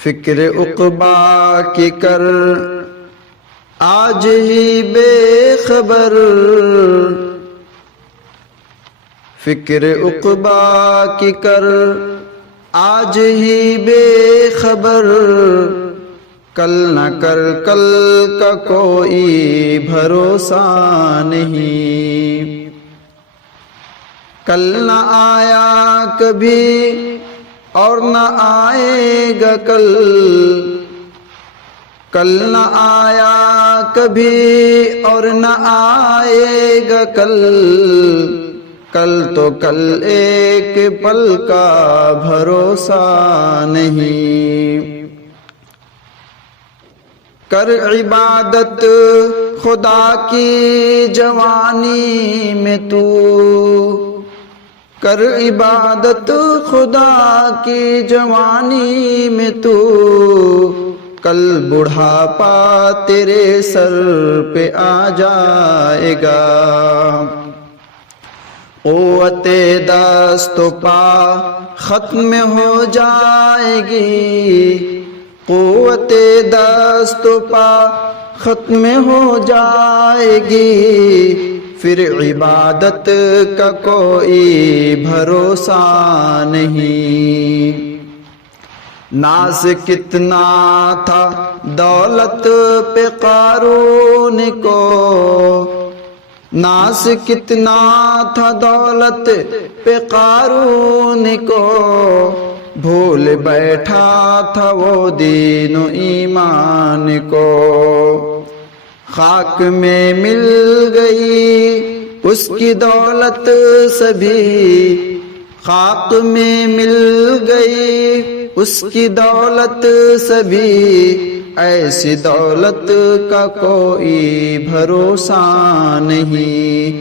فکر عقبا کی کر آج ہی بے خبر، فکر عقبا کی کر آج ہی بے خبر، کل نہ کر کل کا کوئی بھروسہ نہیں، کل نہ آیا کبھی اور نہ آئے گا کل، کل نہ آیا کبھی اور نہ آئے گا کل، کل تو کل ایک پل کا بھروسہ نہیں، کر عبادت خدا کی جوانی میں تو، کر عبادت خدا کی جوانی میں تو، کل بڑھاپا تیرے سر پہ آ جائے گا، قوت دست و پا ختم ہو جائے گی، قوت دست و پا ختم ہو جائے گی، پھر عبادت کا کوئی بھروسہ نہیں، ناز کتنا تھا دولت پہ قارون کو، ناز کتنا تھا دولت پہ قارون کو، بھول بیٹھا تھا وہ دین و ایمان کو، خاک میں مل گئی اس کی دولت سبھی، خاک میں مل گئی اس کی دولت سبھی، ایسی دولت کا کوئی بھروسہ نہیں۔